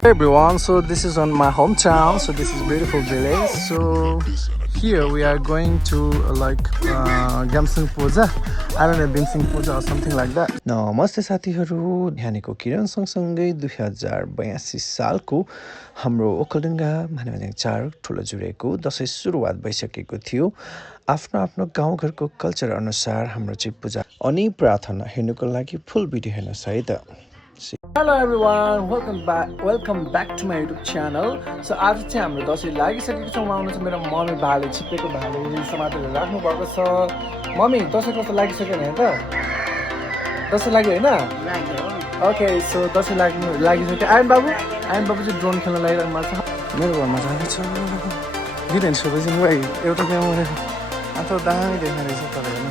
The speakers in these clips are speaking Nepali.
Hey everyone, so this is on my hometown, so this is beautiful village. So here we are going to Gamsung Puja. I don't know, Bimsing Puja or something like that. नमस्ते साथीहरु, ध्यानीको किरण सँगसँगै 2082 सालको हाम्रो ओखलढुङ्गा मानेभन्ज्याङ 4 ठुलो जुरेको दशैं सुरुवात भइसकेको थियो। आफ्नो आफ्नो गाउँघरको कल्चर अनुसार हाम्रो चाहिँ पूजा अनि प्रार्थना हेर्नुको लागि फुल भिडियो हेर्नुस् है त। Hello everyone, welcome back to my YouTube channel. So आज चाहिँ हाम्रो दशैं लागिसकेको छ। उहाँ हुनुहुन्छ मेरो मम्मी भाले छिप्पेको भाले समातेर राख्नु भएको छ। मम्मी दशैं कस्तो लागिसक्यो नि त? दशैं लाग्यो हैन? लाग्यो। ओके, सो दशैं लागिसक्यो। आयन बाबु चाहिँ ड्रोन खेल्न लागिरहेको मान्छ। मेरो घरमा जाने छ। दिदैन सुबेजिन भाइ एउटा क्यामेरा आफै दामी देख्न रहेछ तपाईहरु।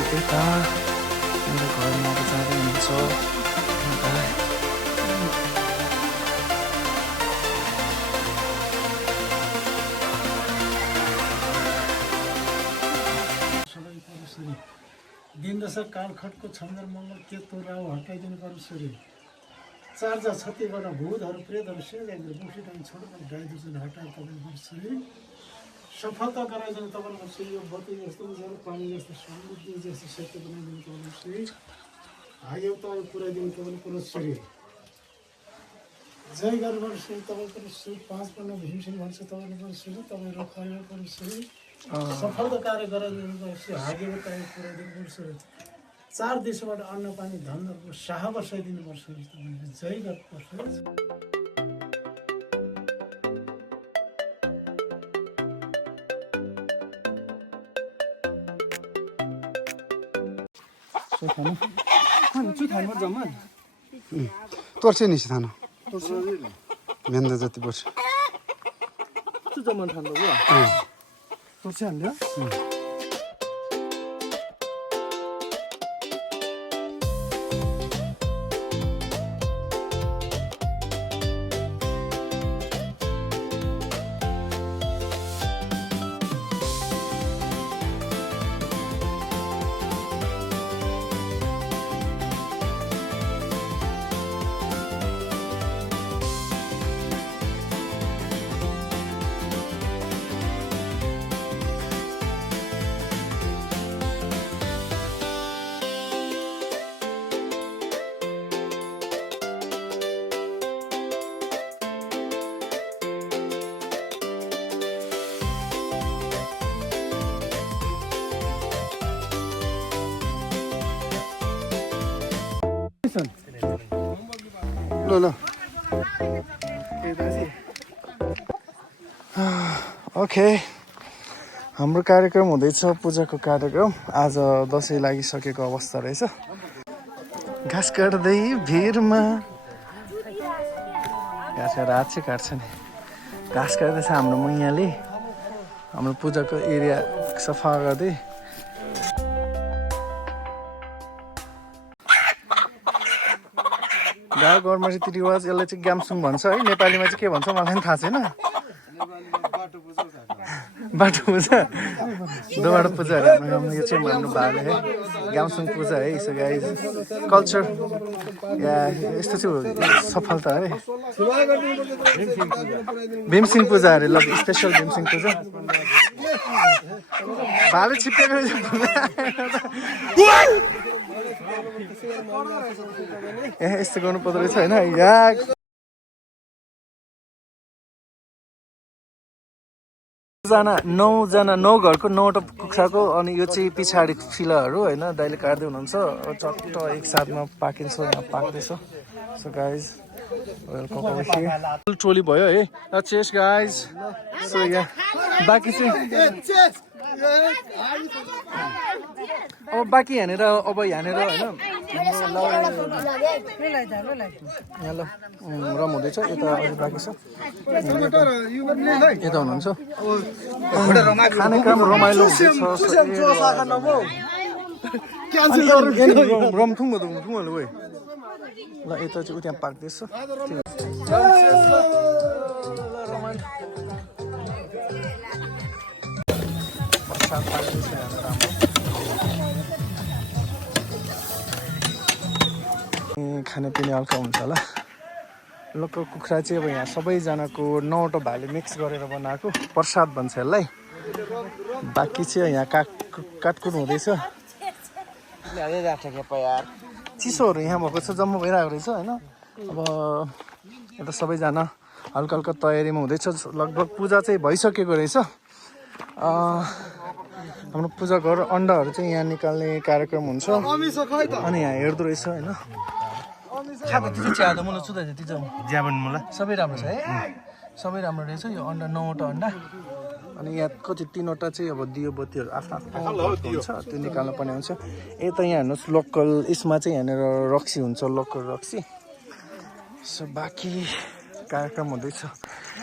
यता मेरो घरमा त जाँदै हुन्छ। दिनदशा कालखटको छन्दर मङ्गल केतु राहु हटाइदिनु परमेश्वरी। चार्जा क्षतिबाट भूतहरू प्रेतहरू सिँडेर बुसिटाङ छोडेर गाइदिनु हटाएर तपाईँ परमेश्वरी। सफलता गराइदिनु तपाईँ परमेश्वरी। यो बत्ती जस्तो उज्यालो पानी जस्तो समृद्धि जस्तो सत्य बनाइदिनु तपाईँ परमेश्वरी। हायौता पुऱ्याइदिनु तपाईँ परमेश्वरी। जय गर्नु परमेश्वरी तपाईँ परमेश्वरी। 5 पन्ना भीमसेन भन्छ तपाईँ परमेश्वरी। तपाईँ रखायो परमेश्वरी। सफलता कार्य गराइदिनु परमेश्वरी। हागेको कार्य पुऱ्याइदिनु परमेश्वरी। 4 देशबाट अन्न पानी धनहरूको शाह बसाइदिनु परमेश्वरी। तपाईँ जय गर्नु परमेश्वरी। तोर्छ नि थानो मेन्दा जति पर्छ त्यो जमन थाल्नु भयो। तोर्छ हाल्यो। ल ल ओके, हाम्रो कार्यक्रम हुँदैछ, पूजाको कार्यक्रम। आज दशैं लागिसकेको अवस्था रहेछ। घाँस काट्दै भिरमा घाँस काट्दा हात चाहिँ काट्छ नि। घाँस काट्दैछ हाम्रो मैयाले। हाम्रो पूजाको एरिया सफा गर्दै। गाउँघरमा चाहिँ ती रिवाज, यसलाई चाहिँ ग्यामसुङ भन्छ है। नेपालीमा चाहिँ के भन्छ मलाई पनि थाहा छैन। बाटो पूजा, दोबाटो पूजा यो चाहिँ हाम्रो भाले है, ग्यामसुङ पूजा है। सो गाइज कल्चर या यस्तो चाहिँ सफलता है। भीमसिङ पूजा अरे, ल स्पेसल भीमसिङ पूजा। भाले छिप्पेको यस्तो गर्नु पर्दो रहेछ होइन। यहाँ नौ घरको 9वटा कुखुराको, अनि यो चाहिँ पछाडि फिलाहरू होइन दाइले काट्दै हुनुहुन्छ। चट्ट एकसाथमा पाकिन्छ, यहाँ पाक्दैछ। So guys welcome. ट्रोली भयो है। Chess guys. सो यहाँ बाँकी चाहिँ अब बाँकी यहाँनिर होइन यहाँ ल रम हुँदैछ। यता अझै बाँकी छ, यता हुनुहुन्छ। खाने काम रमाइलो हुँदैछ। रम थुङ्गो गयो। ल यता चाहिँ उ त्यहाँ पाक्दैछ। साथ पाक्दैछ यहाँ राम्रो। खानेपिने हल्का हुन्छ होला लोकल कुखुरा चाहिँ अब यहाँ सबैजनाको 9वटा भाले मिक्स गरेर बनाएको प्रसाद भन्छ यसलाई बाँकी चाहिँ यहाँ काटकुट हुँदैछ चिसोहरू यहाँ भएको छ जम्मा भइरहेको रहेछ होइन अब यता सबैजना हल्का हल्का तयारीमा हुँदैछ लगभग पूजा चाहिँ भइसकेको रहेछ हाम्रो पूजा घर अन्डाहरू चाहिँ यहाँ निकाल्ने कार्यक्रम हुन्छ अनि यहाँ हेर्दो रहेछ होइन सबै राम्रो छ है सबै राम्रो रहेछ यो अन्डा 9वटा अन्डा अनि यहाँ कति 3वटा चाहिँ अब दियो बत्तीहरू आफ्नो हुन्छ त्यो निकाल्नु पर्ने हुन्छ यता यहाँ हेर्नुहोस् लोकल यसमा चाहिँ यहाँनिर रक्सी हुन्छ लोकल रक्सी सो बाँकी कार्यक्रम हुँदैछ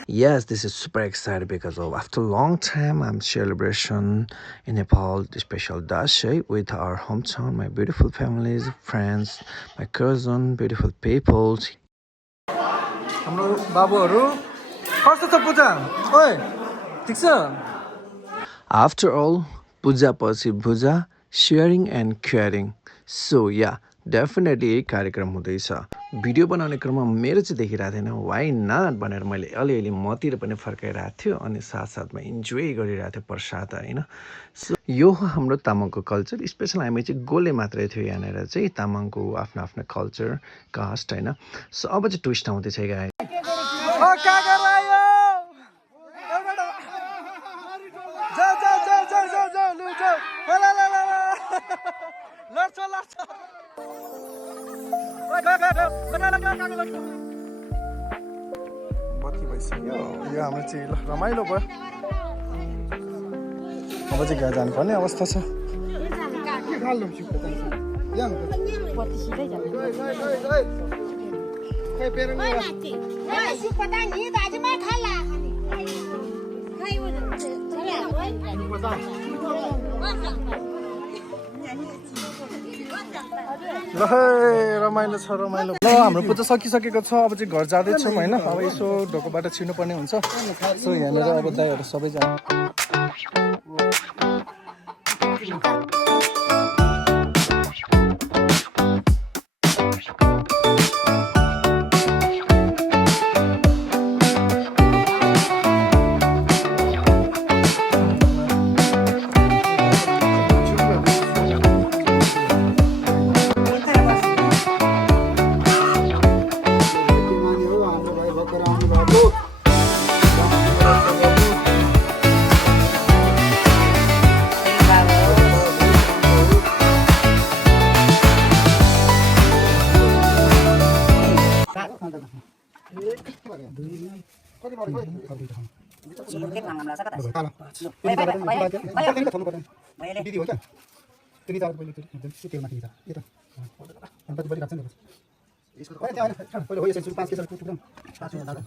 Yes, this is super excited because of after a long time I'm celebration in Nepal, the special Dashay with our hometown, my beautiful families, friends, my cousin, beautiful people. हाम्रो बाबुहरु कस्तो छ पूजा ओइ ठीक छ After all, पूजा पछि भुजा sharing and caring. So yeah, definitely यही कार्यक्रम हुँदैछ भिडियो बनाउने क्रममा मेरो चाहिँ देखिरहेको थिएन वाइ नट भनेर मैले अलिअलि मतिर पनि फर्काइरहेको थियो अनि साथसाथमा इन्जोय गरिरहेको थियो प्रसाद होइन सो यो हो हाम्रो तामाङको कल्चर स्पेसल हामी चाहिँ गोले मात्रै थियो यहाँनिर चाहिँ तामाङको आफ्नो आफ्नो कल्चर कास्ट होइन सो अब चाहिँ ट्विस्ट आउँदैछ गाई बत्ती भइसक्यो यो हाम्रो चाहिँ ल रमाइलो भयो अब चाहिँ घर जानुपर्ने अवस्था छ ल रमाइलो छ रमाइलो ल हाम्रो पूजा सकिसकेको छ अब चाहिँ घर जाँदैछौँ होइन अब यसो ढोकोबाट छिर्नुपर्ने हुन्छ सो यहाँनिर अब दाइहरू सबैजना दिदी हो क्या तिमी जाऊ पहिले त्यो माथि जा यो त गणपति बलि राख्छ नि यसको पहिले हो यसो 5 केजी टुक्रा 5 दादा